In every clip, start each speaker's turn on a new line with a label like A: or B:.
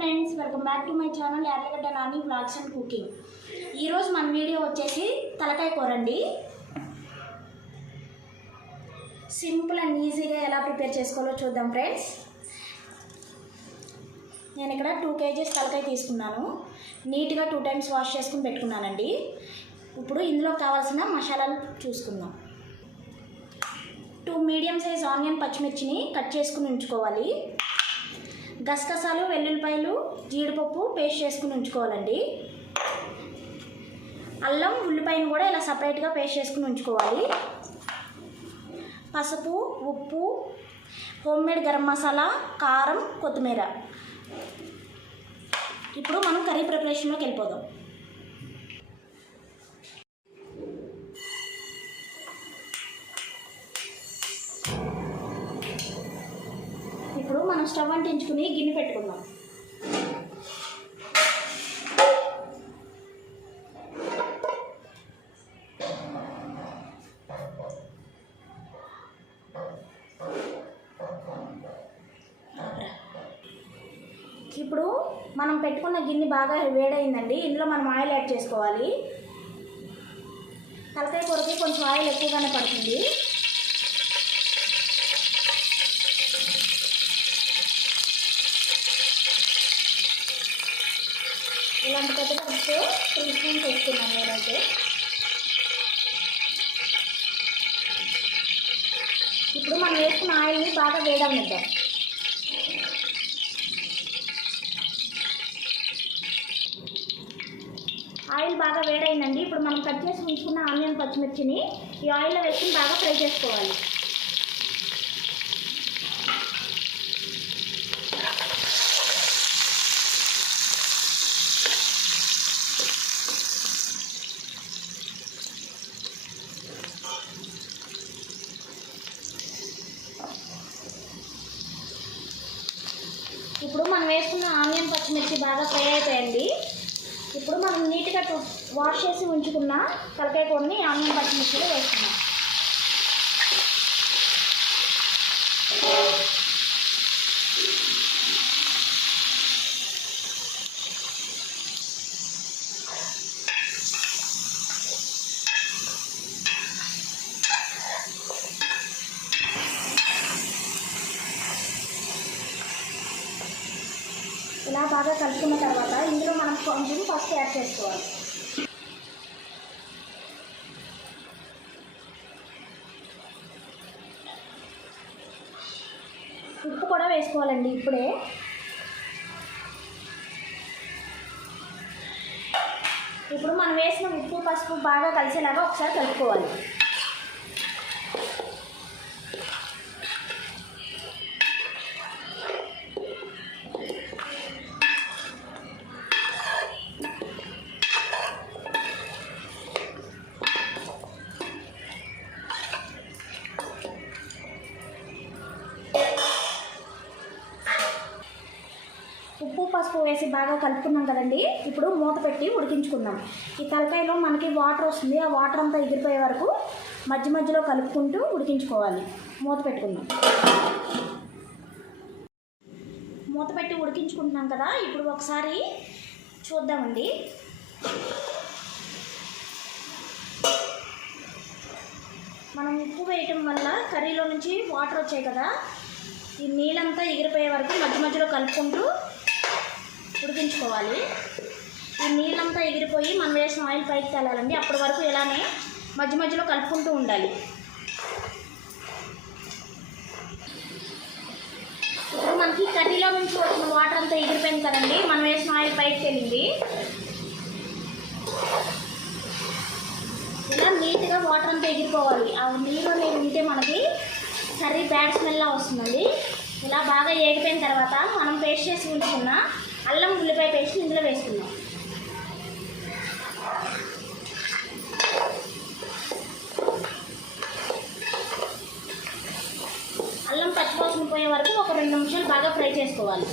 A: Friends welcome back to my channel Erragadda Nani blogs and cooking ఈరోజు మన video వచ్చేసి తలకాయ కూర అండి సింపుల్ అండ్ ఈజీగా ఎలా ప్రిపేర్ చేసుకోవాలో చూద్దాం ఫ్రెండ్స్ నేను ఇక్కడ టూ కేజీస్ తలకాయ తీసుకున్నాను. నీట్గా టూ టైమ్స్ వాష్ చేసుకుని పెట్టుకున్నానండి. ఇప్పుడు ఇందులో కావాల్సిన మసాలాలు చూసుకుందాం. టూ మీడియం సైజ్ ఆనియన్ పచ్చిమిర్చిని కట్ చేసుకుని ఉంచుకోవాలి. గసగసాలు వెల్లుల్లిపాయలు జీడిపప్పు పేస్ట్ చేసుకుని ఉంచుకోవాలండి. అల్లం ఉల్లిపాయను కూడా ఇలా సపరేట్గా పేస్ట్ చేసుకుని ఉంచుకోవాలి. పసుపు ఉప్పు హోమ్మేడ్ గరం మసాలా కారం కొత్తిమీర. ఇప్పుడు మనం కర్రీ ప్రిపరేషన్లోకి వెళ్ళిపోదాం. మనం స్టవ్ అంటించుకుని గిన్నె పెట్టుకుందాం. ఇప్పుడు మనం పెట్టుకున్న గిన్నె బాగా వేడైందండి. ఇందులో మనం ఆయిల్ యాడ్ చేసుకోవాలి. తలకాయ కూరకి కొంచెం ఆయిల్ ఎక్కువగానే పడుతుంది. స్పూన్స్ వేసుకున్నాను నేనైతే ఇప్పుడు మనం వేసుకున్న ఆయిల్ని బాగా వేడవనిద్దాం ఆయిల్ బాగా వేడైందండి. ఇప్పుడు మనం కట్ చేసి ఉంచుకున్న ఆనియన్ పచ్చిమిర్చిని ఈ ఆయిల్లో వేసుకుని బాగా ఫ్రై చేసుకోవాలి ఇప్పుడు మనం వేసుకున్న ఆనియన్ పచ్చిమిర్చి బాగా ఫ్రై అయిపోయింది ఇప్పుడు మనం నీట్గా టు- వాష్ చేసి ఉంచుకున్న తలకాయ కూరని ఆనియన్ పచ్చిమిర్చిలో వేసుకున్నాం ఇలా బాగా కలుపుకున్న తర్వాత ఇందులో మనం కొంచెం ఫస్ట్ యాడ్ చేసుకోవాలి ఉప్పు కూడా వేసుకోవాలండి ఇప్పుడే. ఇప్పుడు మనం వేసిన ఉప్పు పసుపు బాగా కలిసేలాగా ఒకసారి కలుపుకోవాలి. పసుపు వేసి బాగా కలుపుకున్నాం కదండి. ఇప్పుడు మూత పెట్టి ఉడికించుకుందాం. ఈ తలకాయలో మనకి వాటర్ వస్తుంది. ఆ వాటర్ అంతా ఎగిరిపోయే వరకు మధ్య మధ్యలో కలుపుకుంటూ ఉడికించుకోవాలి. మూత పెట్టుకుందాం. మూత పెట్టి ఉడికించుకుంటున్నాం కదా. ఇప్పుడు ఒకసారి చూద్దామండి. మనం ఉప్పు వేయటం వల్ల కర్రీలో నుంచి వాటర్ వచ్చాయి కదా. ఈ నీళ్ళంతా ఎగిరిపోయే వరకు మధ్య మధ్యలో కలుపుకుంటూ ఉడికించుకోవాలి ఈ నీళ్ళంతా ఎగిరిపోయి మనం వేసిన ఆయిల్ పైకి తేలాలండి. అప్పటి వరకు ఇలానే మధ్య మధ్యలో కలుపుకుంటూ ఉండాలి. ఇప్పుడు మనకి కర్రీలో నుంచి వచ్చిన వాటర్ అంతా ఎగిరిపోయింది కదండి. మనం వేసిన ఆయిల్ పైకి తేలింది. ఇలా నీట్గా వాటర్ అంతా ఎగిరిపోవాలి. ఆ నీళ్ళు నేను ఉంటే మనకి కర్రీ బ్యాడ్ స్మెల్లా వస్తుందండి. ఇలా బాగా ఎగిపోయిన తర్వాత మనం పేస్ట్ చేసి ఉంచుకున్న అల్లం ఉల్లిపాయ పేస్ట్ ఇందులో వేసుకుందాం. అల్లం పచ్చివాసన పోయే వరకు ఒక రెండు నిమిషాలు బాగా ఫ్రై చేసుకోవాలి.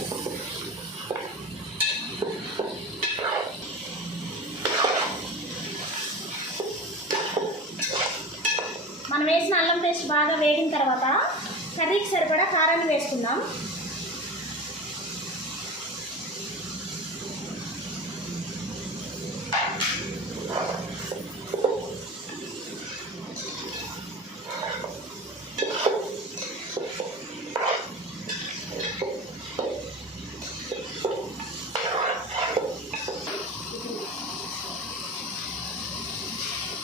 A: మనం వేసిన అల్లం పేస్ట్ బాగా వేగిన తర్వాత కర్రీకి సరిపడా కారాన్ని వేసుకుందాం.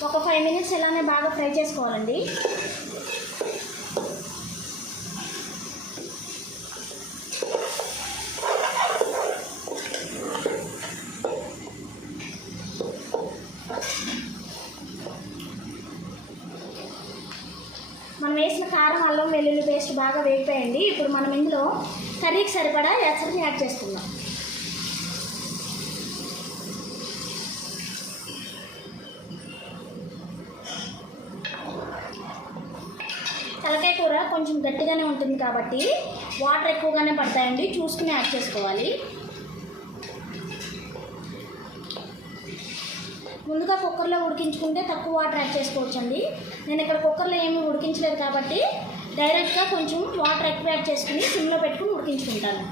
A: ఒక ఫైవ్ మినిట్స్ ఇలానే బాగా ఫ్రై చేసుకోవాలండి మనం వేసిన కారం అల్లం వెల్లుల్లి పేస్ట్ బాగా వేగిపోయండి ఇప్పుడు మనం ఇందులో కర్రీకి సరిపడా ఎసరిని యాడ్ చేసుకుందాం. తలకాయ కూర కొంచెం గట్టిగానే ఉంటుంది కాబట్టి వాటర్ ఎక్కువగానే పడతాయండి. చూసుకుని యాడ్ చేసుకోవాలి. ముందుగా కుక్కర్లో ఉడికించుకుంటే తక్కువ వాటర్ యాడ్ చేసుకోవచ్చండి. నేను ఇక్కడ కుక్కర్లో ఏమీ ఉడికించలేదు కాబట్టి డైరెక్ట్గా కొంచెం వాటర్ ఎక్కువ యాడ్ చేసుకుని సిమ్లో పెట్టుకుని ఉడికించుకుంటాను.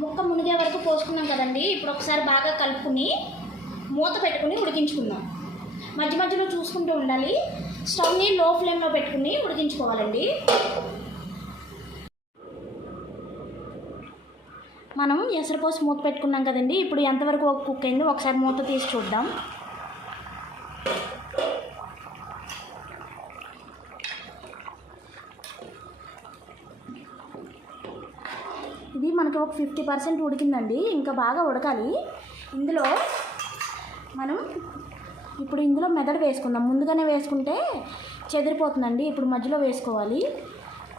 A: ముక్క మునిగే వరకు పోసుకున్నాం కదండి ఇప్పుడు ఒకసారి బాగా కలుపుకుని మూత పెట్టుకుని ఉడికించుకుందాం. మధ్య మధ్యలో చూసుకుంటూ ఉండాలి. స్టవ్ని లో ఫ్లేమ్లో పెట్టుకుని ఉడికించుకోవాలండి. మనం ఎసరపోసి మూత పెట్టుకున్నాం కదండి. ఇప్పుడు ఎంతవరకు ఒక కుక్ అయిందో ఒకసారి మూత తీసి చూద్దాం. ఇది మనకి ఒక ఫిఫ్టీ పర్సెంట్ ఉడికిందండి. ఇంకా బాగా ఉడకాలి. ఇందులో మనం ఇప్పుడు ఇందులో మెదడు వేసుకుందాం. ముందుగానే వేసుకుంటే చెదిరిపోతుందండి. ఇప్పుడు మధ్యలో వేసుకోవాలి.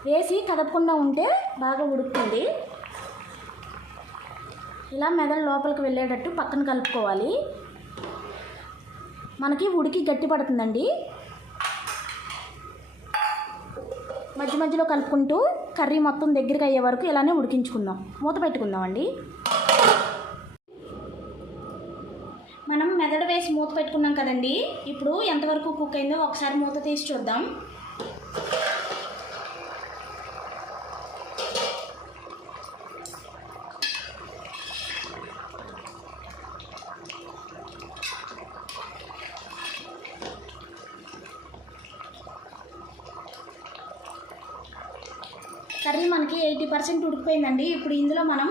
A: వేసి కదపకుండా ఉంటే బాగా ఉడుకుతుంది. ఇలా మెదడు లోపలికి వెళ్ళేటట్టు పక్కన కలుపుకోవాలి. మనకి ఉడికి గట్టి పడుతుందండి. మధ్య మధ్యలో కలుపుకుంటూ కర్రీ మొత్తం దగ్గరికి అయ్యే వరకు ఇలానే ఉడికించుకుందాం. మూత పెట్టుకుందామండి. మనం మెదడు వేసి మూత పెట్టుకున్నాం కదండి. ఇప్పుడు ఎంతవరకు కుక్ అయిందో ఒకసారి మూత తీసి చూద్దాం. కర్రీ మనకి ఎయిటీ పర్సెంట్ ఉడికిపోయిందండి. ఇప్పుడు ఇందులో మనం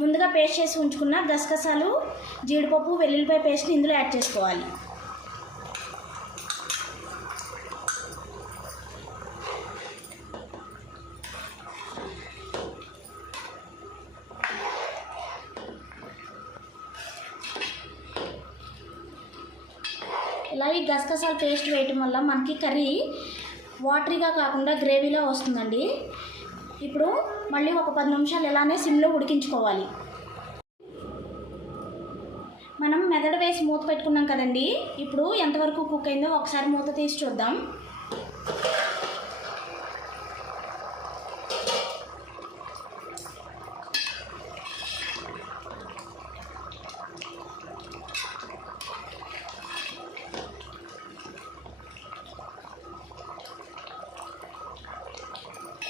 A: ముందుగా పేస్ట్ చేసి ఉంచుకున్న గసగసాలు జీడిపప్పు వెల్లుల్లిపాయ పేస్ట్ని ఇందులో యాడ్ చేసుకోవాలి. ఇలా ఈ గసగసాల పేస్ట్ వేయటం వల్ల మనకి కర్రీ వాటరీగా కాకుండా గ్రేవీలా వస్తుందండి. ఇప్పుడు మళ్ళీ ఒక పది నిమిషాలు ఇలానే సిమ్లో ఉడికించుకోవాలి. మనం మెదడు వేసి మూత పెట్టుకున్నాం కదండి. ఇప్పుడు ఎంతవరకు కుక్ అయిందో ఒకసారి మూత తీసి చూద్దాం.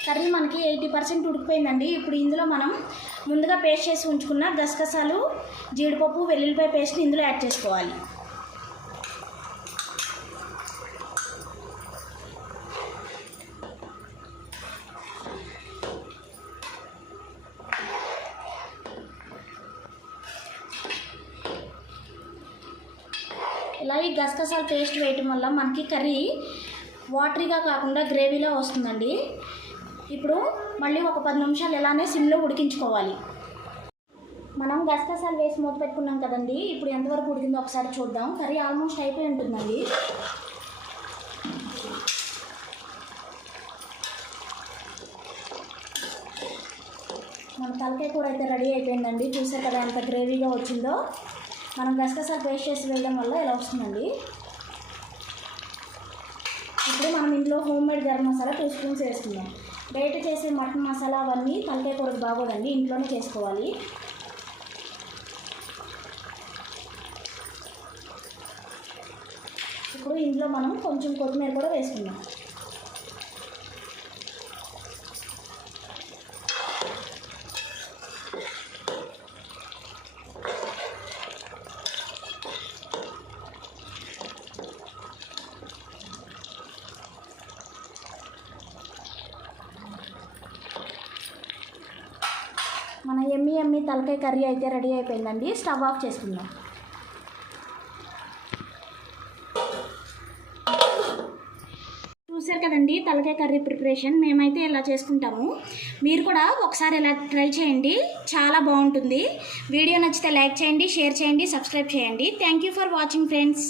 A: కర్రీ మనకి ఎయిటీ పర్సెంట్ ఉడికిపోయిందండి. ఇప్పుడు ఇందులో మనం ముందుగా పేస్ట్ చేసి ఉంచుకున్న గసగసాలు జీడిపప్పు వెల్లుల్లిపాయ పేస్ట్ని ఇందులో యాడ్ చేసుకోవాలి. ఇలా ఈ గసగసాల పేస్ట్ వేయటం వల్ల మనకి కర్రీ వాటరీగా కాకుండా గ్రేవీలా వస్తుందండి. ఇప్పుడు మళ్ళీ ఒక పది నిమిషాలు ఇలానే సిమ్లో ఉడికించుకోవాలి. మనం గసగసాలు వేసి మూత పెట్టుకున్నాం కదండి ఇప్పుడు ఎంతవరకు ఉడికిందో ఒకసారి చూద్దాం. కర్రీ ఆల్మోస్ట్ అయిపోయి ఉంటుందండి. మన తలకాయ కూర అయితే రెడీ అయిపోయిందండి. చూసారు కదా ఎంత గ్రేవీగా వచ్చిందో. మనం గసగసాలు పేస్ట్ చేసి వేయడం వల్ల ఇలా వస్తుందండి. ఇప్పుడు మనం ఇంట్లో home made garam masala two spoons వేసుకుందాం. బయట చేసే మటన్ మసాలా అవన్నీ తలకాయ కూరకు బాగోదండి ఇంట్లోనే చేసుకోవాలి. ఇప్పుడు ఇందులో మనం కొంచెం కొత్తిమీర కూడా వేసుకుందాం. తలకాయ కర్రీ అయితే రెడీ అయిపోయిందండి. స్టవ్ ఆఫ్ చేసుకుందాం. చూసారు కదండి తలకాయ కర్రీ ప్రిపరేషన్. మేమైతే ఇలా చేసుకుంటాము. మీరు కూడా ఒకసారి ఇలా ట్రై చేయండి. చాలా బాగుంటుంది. వీడియో నచ్చితే లైక్ చేయండి షేర్ చేయండి సబ్స్క్రైబ్ చేయండి. Thank you for watching friends